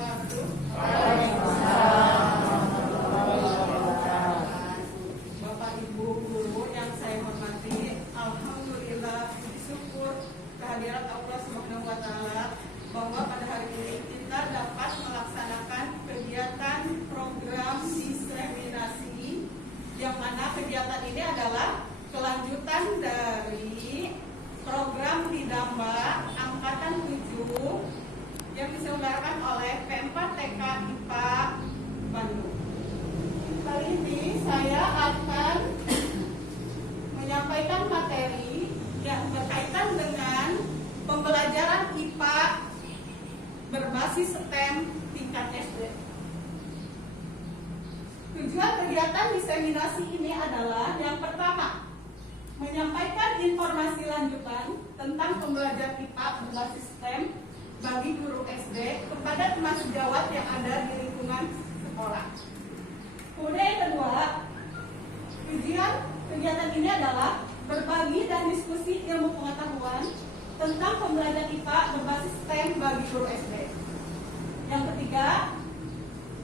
wabarakatuh. Bapak Ibu guru yang saya hormati, alhamdulillah bersyukur kehadirat Allah Subhanahu wa taala bahwa pada hari ini kita dapat melaksanakan kegiatan program diseminasi, yang mana kegiatan ini adalah kelanjutan dari program Didamba Angkatan 7 yang diselenggarakan oleh P4 TK IPA Bandung. Kali ini saya akan menyampaikan materi yang berkaitan dengan pembelajaran IPA berbasis STEM tingkat SD. Tujuan kegiatan diseminasi ini adalah yang pertama, menyampaikan informasi lanjutan tentang pembelajaran IPA berbasis STEM bagi guru SD kepada teman sejawat yang ada di lingkungan sekolah. Kemudian yang kedua, tujuan kegiatan ini adalah berbagi dan diskusi ilmu pengetahuan tentang pembelajaran IPA berbasis STEM bagi guru SD. Yang ketiga,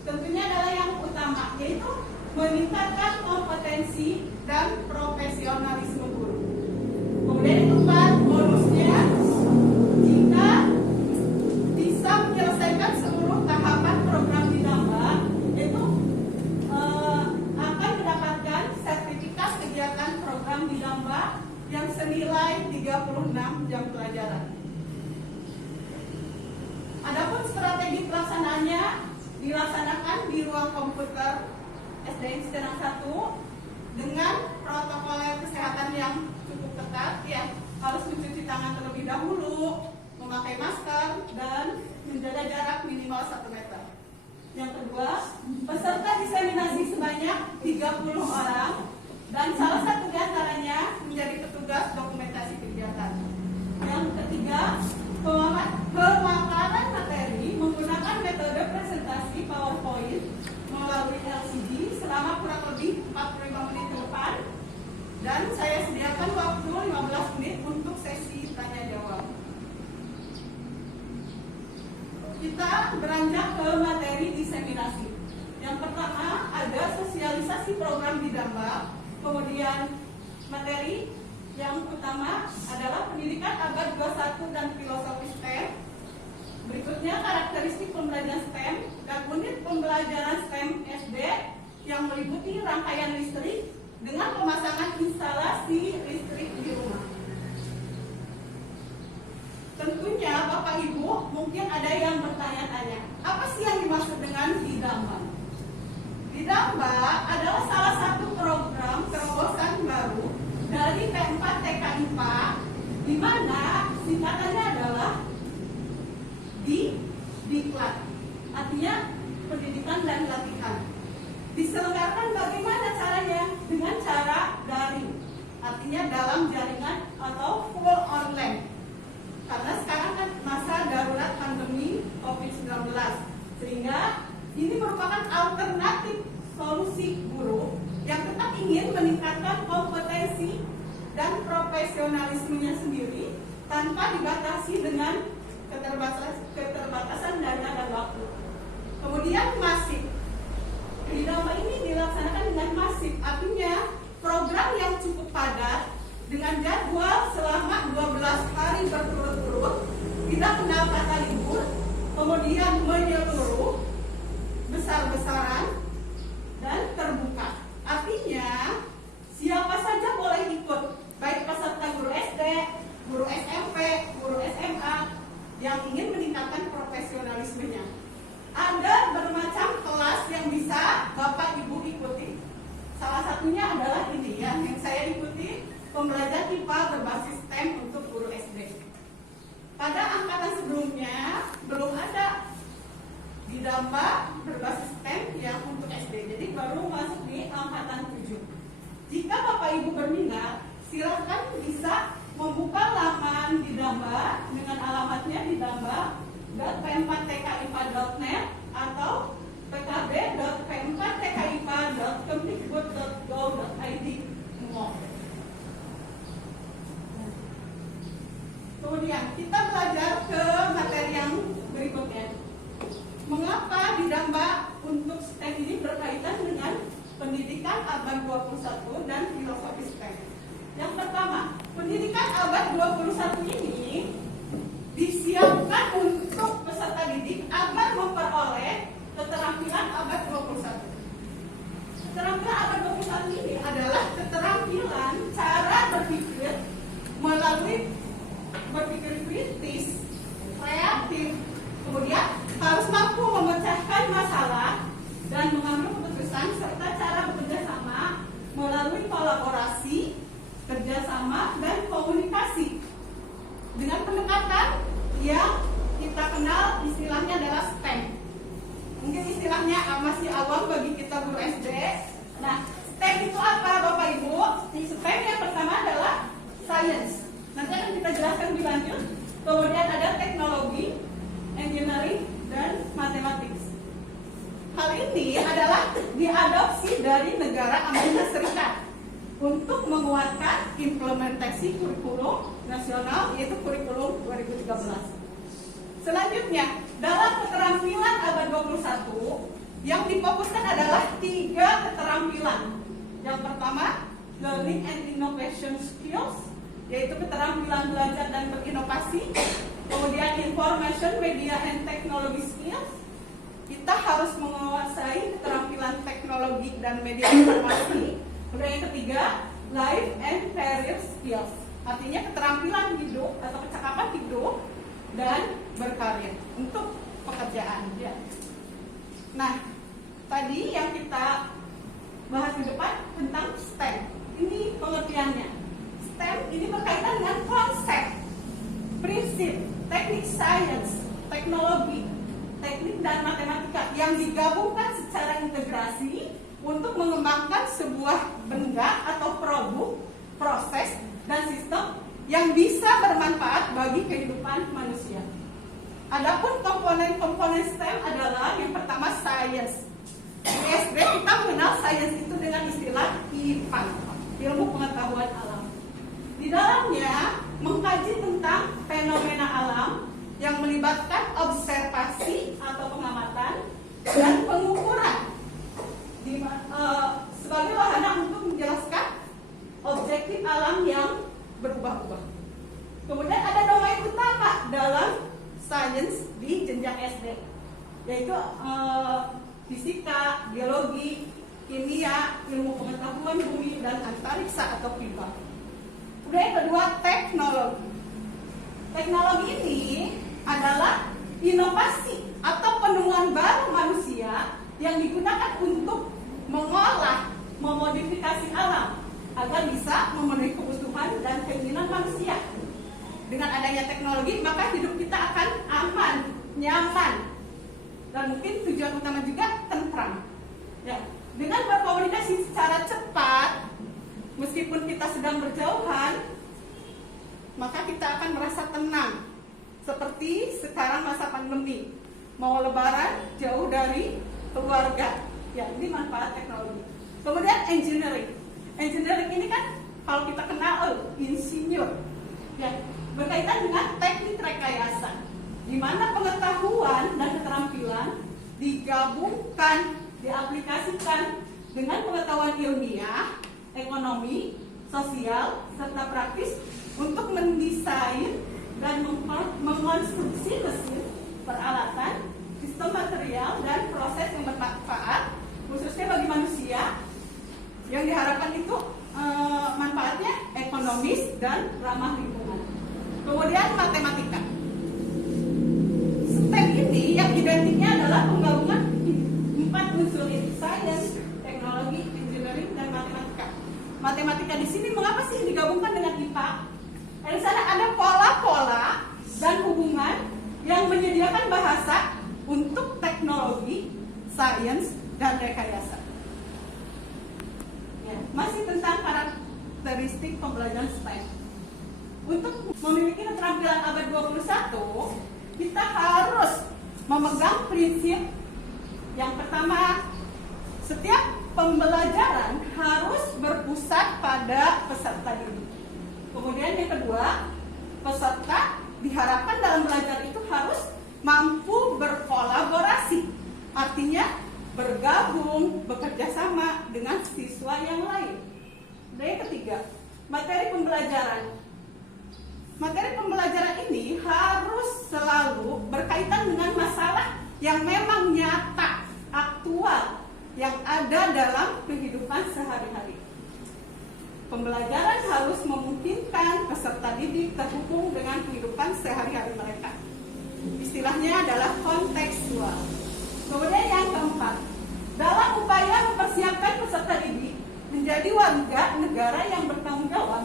tentunya adalah yang utama, yaitu meningkatkan kompetensi dan profesionalisme guru. Kemudian yang keempat, bonusnya, jika bisa menyelesaikan seluruh tahapan program Didamba, itu akan mendapatkan sertifikat kegiatan program Didamba yang senilai 36 jam pelajaran. Adapun strategi pelaksanaannya dilaksanakan di ruang komputer SDN Serang 1 dengan protokol kesehatan yang cukup ketat, ya, harus mencuci tangan terlebih dahulu, memakai masker, dan menjaga jarak minimal 1 meter. Yang kedua, peserta diseminasi sebanyak 30 orang dan salah satu di antaranya menjadi petugas dokumentasi kegiatan. Yang ketiga, pemaparan materi menggunakan metode presentasi PowerPoint melalui LCD selama kurang lebih 45 menit ke depan, dan saya sediakan waktu 15 menit untuk sesi tanya jawab. Kita beranjak ke materi diseminasi. Yang pertama ada sosialisasi program Didamba, kemudian materi yang utama adalah pendidikan abad 21 dan filosofi STEM. Berikutnya karakteristik pembelajaran STEM dan unit pembelajaran STEM SD yang meliputi rangkaian listrik dengan pemasangan instalasi listrik di rumah. Tentunya Bapak Ibu mungkin ada yang bertanya-tanya, apa sih yang dimaksud dengan Didamba? Didamba adalah salah satu program terobosan baru dari P4 TK IPA, di mana singkatannya adalah Diklat, artinya pendidikan dan latihan. Diselenggarakan bagaimana caranya? Dengan cara daring, artinya dalam jaringan atau full online. Karena sekarang kan masa darurat pandemi COVID-19, sehingga ini merupakan alternatif solusi guru yang tetap ingin meningkatkan kompetensi dan profesionalismenya sendiri tanpa dibatasi dengan keterbatasan dana dan waktu. Kemudian masif. Didamba ini dilaksanakan dengan masif, artinya program yang cukup padat dengan jadwal selama 12 hari berturut-turut, tidak kenal kata libur, kemudian menyeluruh, besar-besaran, dan terbuka. Artinya siapa saja boleh ikut, baik peserta guru SD, guru SMP, guru SMA yang ingin meningkatkan profesionalismenya. Ada bermacam kelas yang bisa Bapak Ibu ikuti. Salah satunya adalah ini ya, yang saya ikuti, pembelajaran IPA berbasis STEM untuk guru SD. Pada angkatan sebelumnya belum ada Didamba berbasis STEM yang untuk SD, jadi baru masuk di angkatan 7. Jika Bapak Ibu berminat, silakan bisa membuka laman Didamba dengan alamatnya didamba.p4tkipa.net atau pkb.p4tkipa.kemdikbud.go.id. Kemudian kita belajar ke materi yang berikutnya. Mengapa didamba untuk STEM ini berkaitan dengan pendidikan abad 21 dan filosofi STEM? Yang pertama, pendidikan abad 21 ini disiapkan untuk peserta didik agar memperoleh keterampilan abad 21. Keterampilan abad 21 ini adalah keterampilan cara berpikir melalui berpikir kritis, kreatif, kemudian harus mampu memecahkan masalah dan mengambil keputusan serta cara bekerja sama melalui kolaborasi, kerjasama, dan komunikasi dengan pendekatan yang kita kenal istilahnya adalah STEM. Mungkin istilahnya masih awam bagi kita guru SD. Nah, STEM itu apa Bapak Ibu? STEM yang pertama adalah science. Nanti akan kita jelaskan lebih lanjut. Kemudian ada teknologi, engineering, dan matematik. Hal ini adalah diadopsi dari negara Amerika Serikat untuk menguatkan implementasi kurikulum nasional, yaitu kurikulum 2013. Selanjutnya, dalam keterampilan abad 21 yang difokuskan adalah 3 keterampilan. Yang pertama, learning and innovation skills, yaitu keterampilan belajar dan berinovasi. Kemudian information, media, and technology skills. Kita harus menguasai keterampilan teknologi dan media informasi. Kemudian yang ketiga, life and career skills. Artinya keterampilan hidup atau kecakapan hidup dan berkarir untuk pekerjaan. Ya. Nah, tadi yang kita bahas di depan tentang STEM. Ini pengertiannya. STEM ini berkaitan dengan konsep, prinsip, teknik sains, teknologi, teknik dan matematika yang digabungkan secara integrasi untuk mengembangkan sebuah benda atau produk, proses, dan sistem yang bisa bermanfaat bagi kehidupan manusia. Adapun komponen-komponen STEM adalah yang pertama sains. Di SD kita mengenal sains itu dengan istilah IPA, ilmu pengetahuan alam. Di dalamnya mengkaji tentang fenomena alam yang melibatkan observasi atau pengamatan dan pengukuran sebagai wahana untuk menjelaskan objektif alam yang berubah-ubah. Kemudian ada domain utama dalam sains di jenjang SD, yaitu fisika, biologi, kimia, ilmu pengetahuan bumi dan antariksa atau FIBA. Kemudian yang kedua, teknologi. Teknologi ini adalah inovasi atau penemuan baru manusia yang digunakan untuk mengolah, memodifikasi alam agar bisa memenuhi kebutuhan dan keinginan manusia. Dengan adanya teknologi, maka hidup kita akan aman, nyaman, dan mungkin tujuan utama juga tentram. Ya, dengan berkomunikasi secara cepat, meskipun kita sedang berjauhan, maka kita akan merasa tenang. Seperti sekarang masa pandemi, mau lebaran jauh dari keluarga. Ya, ini manfaat teknologi. Kemudian engineering. Engineering ini kan kalau kita kenal insinyur. Ya, berkaitan dengan teknik rekayasa, di mana pengetahuan dan keterampilan digabungkan, diaplikasikan dengan pengetahuan ilmiah, ekonomi, sosial, serta praktis untuk mendesain dan mengonstruksi mesin, peralatan, sistem material, dan proses yang bermanfaat khususnya bagi manusia yang diharapkan itu manfaatnya ekonomis dan ramah lingkungan. Kemudian matematika. STEM ini yang identiknya adalah penggabungan 4 unsur ini: sains, teknologi, engineering, dan matematika. Matematika di sini mengapa sih digabungkan dengan IPA? Di sana ada pola-pola dan hubungan yang menyediakan bahasa untuk teknologi, sains, dan rekayasa. Ya, masih tentang karakteristik pembelajaran STEM. Untuk memiliki keterampilan abad 21, kita harus memegang prinsip yang pertama, setiap pembelajaran harus berpusat pada peserta didik. Kemudian yang kedua, peserta diharapkan dalam belajar itu harus mampu berkolaborasi, artinya bergabung, bekerja sama dengan siswa yang lain. Dan yang ketiga, materi pembelajaran. Materi pembelajaran ini harus selalu berkaitan dengan masalah yang memang nyata, aktual, yang ada dalam kehidupan sehari-hari. Pembelajaran harus memungkinkan peserta didik terhubung dengan kehidupan sehari-hari mereka. Istilahnya adalah kontekstual. Kemudian yang keempat, dalam upaya mempersiapkan peserta didik menjadi warga negara yang bertanggung jawab,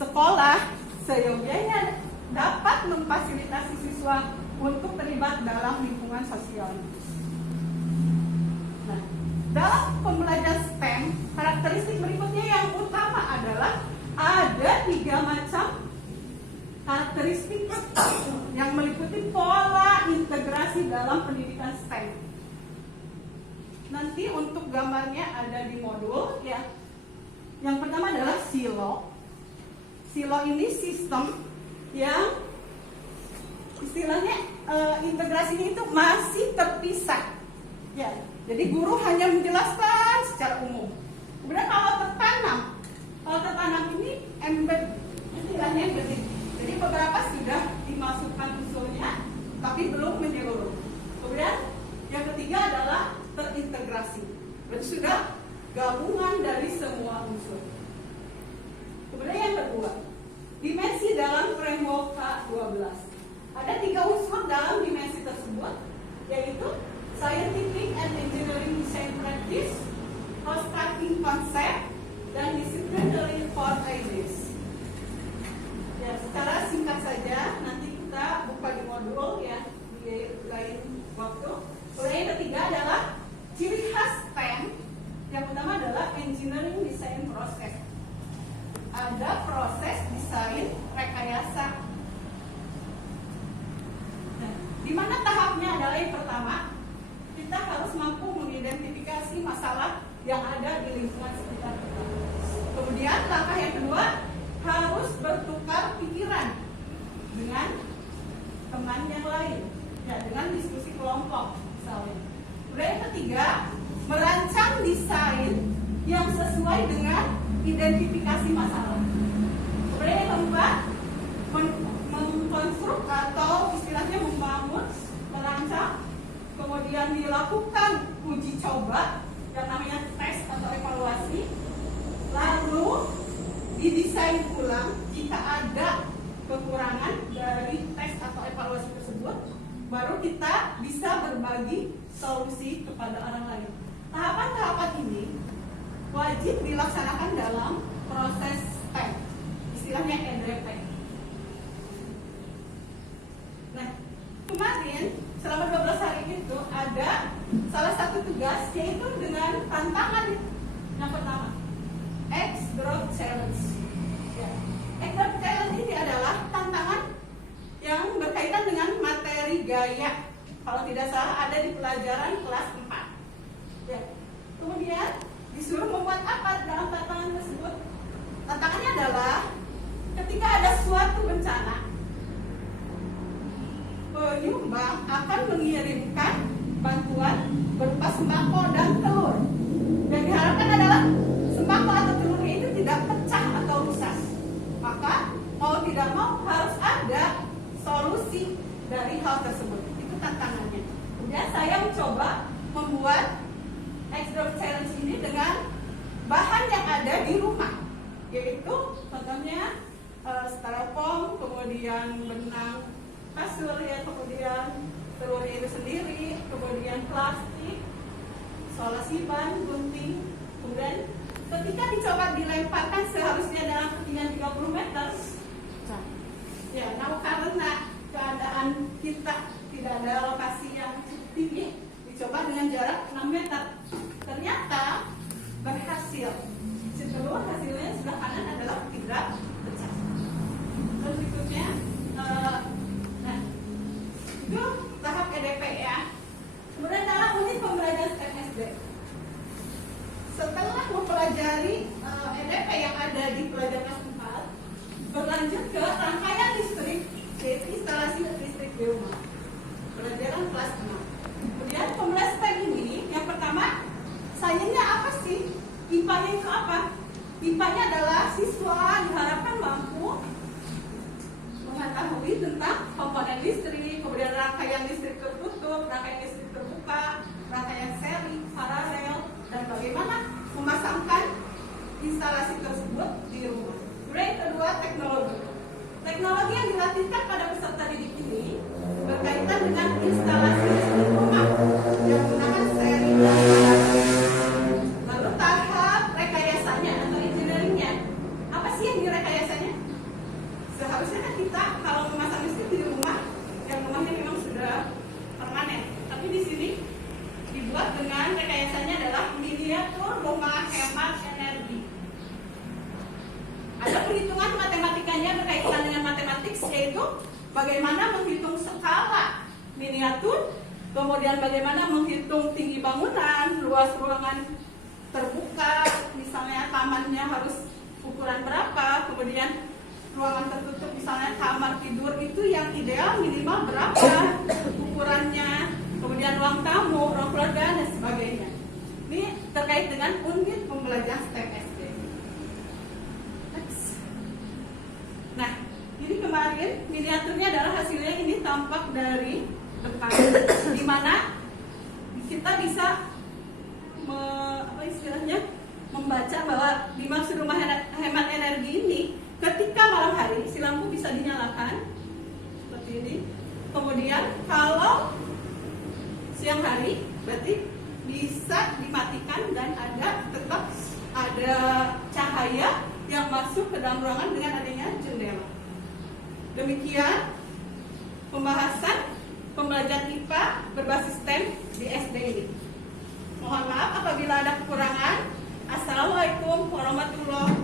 sekolah seyogyanya dapat memfasilitasi siswa untuk terlibat dalam lingkungan sosial. Nah, dalam pembelajaran STEM, karakteristik berikutnya yang utama adalah ada 3 macam karakteristik yang meliputi pola integrasi dalam pendidikan STEM. Nanti untuk gambarnya ada di modul ya. Yang pertama adalah silo. Silo ini sistem yang istilahnya integrasinya itu masih terpisah. Ya, jadi guru hanya menjelaskan secara umum. Kemudian kalau tertanam ini embed, istilahnya embedding. Jadi beberapa sudah dimasukkan unsurnya, tapi belum menyeluruh. Kemudian yang ketiga adalah terintegrasi. Berarti sudah gabungan dari semua unsur. Kemudian yang kedua, dimensi dalam framework K12. Ada 3 unsur dalam dimensi tersebut, yaitu scientific and engineering design practice, constructing concept, dan disciplinary core ideas. Ya, secara singkat saja, nanti kita buka di modul ya di lain waktu. Kemudian yang ketiga adalah ciri khas STEM. Yang utama adalah engineering design process. Ada proses desain rekayasa. Nah, di mana tahapnya adalah yang pertama, kita harus mampu mengidentifikasi masalah yang ada di lingkungan sekitar kita. Kemudian langkah yang kedua, harus bertukar pikiran dengan teman yang lain, ya, dengan diskusi kelompok misalnya. Kemudian yang ketiga, merancang desain yang sesuai dengan identifikasi masalah. Kemudian yang keempat, mengkonstruk atau istilahnya membangun, merancang, kemudian dilakukan uji coba yang namanya tes atau evaluasi, lalu didesain ulang jika ada kekurangan dari tes atau evaluasi tersebut, baru kita bisa berbagi solusi kepada orang lain. Tahapan-tahapan ini wajib dilaksanakan dalam proses STEM, istilahnya EDP. Nah, kemarin selama 12 hari itu ada salah satu tugas, yaitu dengan tantangan yang pertama, X-Drop Challenge. Ya. X-Drop Challenge ini adalah tantangan yang berkaitan dengan materi gaya. Kalau tidak salah ada di pelajaran kelas 4. Ya. Kemudian disuruh membuat apa dalam tantangan tersebut? Tantangannya adalah ketika ada suatu bencana, penyumbang akan mengirimkan bantuan berupa sembako dan telur. Yang diharapkan adalah sembako atau telurnya itu tidak pecah atau rusak. Maka mau tidak mau harus ada solusi dari hal tersebut. Itu tantangannya. Kemudian saya mencoba membuat X-Drop Challenge ini dengan bahan yang ada di rumah, yaitu contohnya styrofoam, kemudian benang kasur ya, kemudian telurnya itu sendiri, kemudian plastik, solasi ban, gunting. Kemudian ketika dicoba dilemparkan seharusnya dalam ketinggian 30 meter, ya, nah karena keadaan kita tidak ada lokasi yang cukup tinggi, dicoba dengan jarak 6 meter. Ternyata berhasil. Setelah hasilnya sebelah kanan adalah tidak pecah. Terus berikutnya, nah itu tahap EDP ya. Kemudian dalam unit pembelajaran STEM SD, setelah mempelajari EDP yang ada di pelajaran kelas 4, berlanjut ke rangkaian listrik, yaitu instalasi listrik di rumah. IPA-nya adalah siswa diharapkan mampu mengetahui tentang komponen listrik, kemudian rangkaian listrik tertutup, rangkaian listrik terbuka, rangkaian seri, paralel, dan bagaimana memasangkan instalasi tersebut di rumah. Kemudian yang kedua, teknologi. Teknologi yang dilatihkan pada peserta didik ini berkaitan dengan instalasi listrik rumah yang menggunakan seri dan paralel. Lalu tahap rekayasanya atau engineeringnya, apa sih yang direkayasanya? Seharusnya kan kita kalau memasang listrik di rumah, yang rumahnya memang sudah permanen, tapi di sini dibuat dengan rekayasanya adalah miniatur rumah hemat energi. Ada perhitungan matematikanya berkaitan dengan matematik, yaitu bagaimana menghitung skala miniatur, kemudian bagaimana menghitung tinggi bangunan, luas ruangan terbuka, misalnya tamannya harus ukuran berapa, kemudian ruangan tertutup misalnya kamar tidur itu yang ideal minimal berapa ukurannya, kemudian ruang tamu, ruang keluarga, dan sebagainya. Ini terkait dengan unit pembelajaran STEM SD. Nah, ini kemarin miniaturnya adalah hasilnya ini tampak dari depan, di mana kita bisa membaca bahwa dimaksud rumah hemat energi ini ketika malam hari si lampu bisa dinyalakan seperti ini. Kemudian kalau siang hari berarti bisa dimatikan dan tetap ada cahaya yang masuk ke dalam ruangan dengan adanya jendela. Demikian pembahasan pembelajaran IPA berbasis STEM di SD ini. Mohon maaf apabila ada kekurangan. Assalamualaikum warahmatullahi wabarakatuh.